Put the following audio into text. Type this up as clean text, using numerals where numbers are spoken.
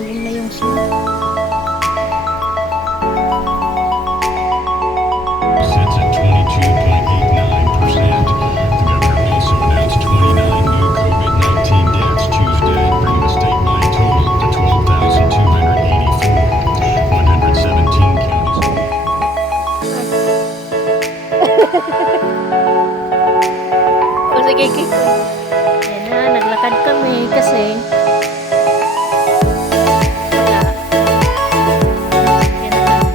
Umagong na yung snow. Sits at 22.89%. The governor also announced 29 new COVID-19 deaths Tuesday, bringing the statewide total to 12,284. 117 counties. O sige, yan na, naglakad kami kasi wala. Yan na namin.